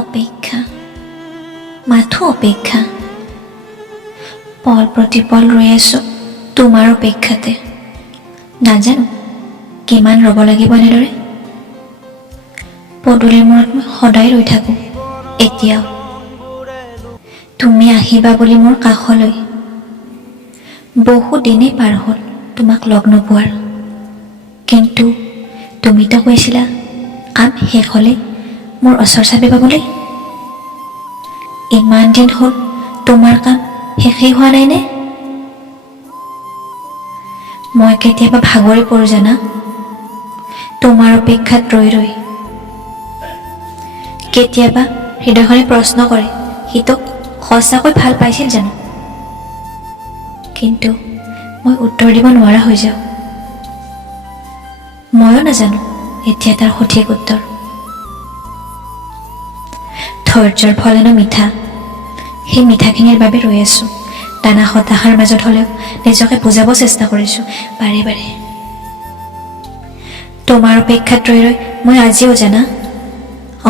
অপেক্ষা, মাথো অপেক্ষা। পল প্ৰতিপল ৰৈ আছো তোমাৰ অপেক্ষাতে। নাজানো কিমান ৰ'ব লাগিব এনেদৰে। পদূলিৰ মূৰত মই সদায় ৰৈ থাকোঁ এতিয়াও, তুমি আহিবা বুলি মোৰ কাষলৈ। বহু দিনেই পাৰ হ'ল তোমাক লগ নোপোৱাৰ, কিন্তু তুমিতো কৈছিলা কাম শেষ হ'লে মোৰ ওচৰ চাপি পাবলৈ। ইমান দিন হ'ল তোমাৰ কাম শেষেই হোৱা নাইনে? মই কেতিয়াবা ভাগৰি পৰোঁ জানা, তোমাৰ অপেক্ষাত ৰৈ ৰৈ। কেতিয়াবা হৃদয়খনে প্ৰশ্ন কৰে সিটোক সঁচাকৈ ভাল পাইছিল জানো, কিন্তু মই উত্তৰ দিব নোৱাৰা হৈ যাওঁ। ময়ো নাজানো এতিয়া তাৰ সঠিক উত্তৰ। ধৈৰ্যৰ ফল হেনো মিঠা, সেই মিঠাখিনিৰ বাবে ৰৈ আছোঁ। নানা হতাশাৰ মাজত হ'লেও নিজকে বুজাব চেষ্টা কৰিছোঁ বাৰে বাৰে। তোমাৰ অপেক্ষাত ৰৈ ৰৈ মই আজিও জানা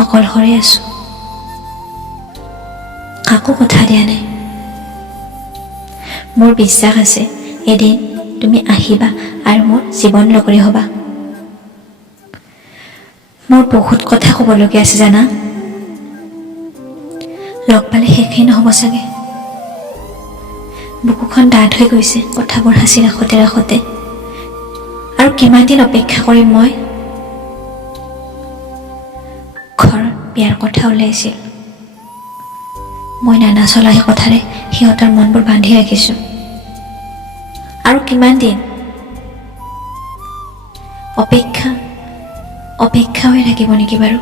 অকলশৰে আছোঁ, কাকো কথা দিয়া নাই। মোৰ বিশ্বাস আছে এদিন তুমি আহিবা আৰু মোৰ জীৱন লগৰী হ'বা। মোৰ বহুত কথা ক'বলগীয়া আছে জানা, লগ পালে শেষেই নহ'ব চাগে। বুকুখন ডাঠ হৈ গৈছে কথাবোৰ সাঁচি ৰাখোঁতে ৰাখোঁতে। আৰু কিমান দিন অপেক্ষা কৰিম মই? ঘৰত বিয়াৰ কথা ওলাইছিল, মই নানা চলাহী কথাৰে সিহঁতৰ মনবোৰ বান্ধি ৰাখিছোঁ। আৰু কিমান দিন অপেক্ষা হৈ থাকিব নেকি বাৰু?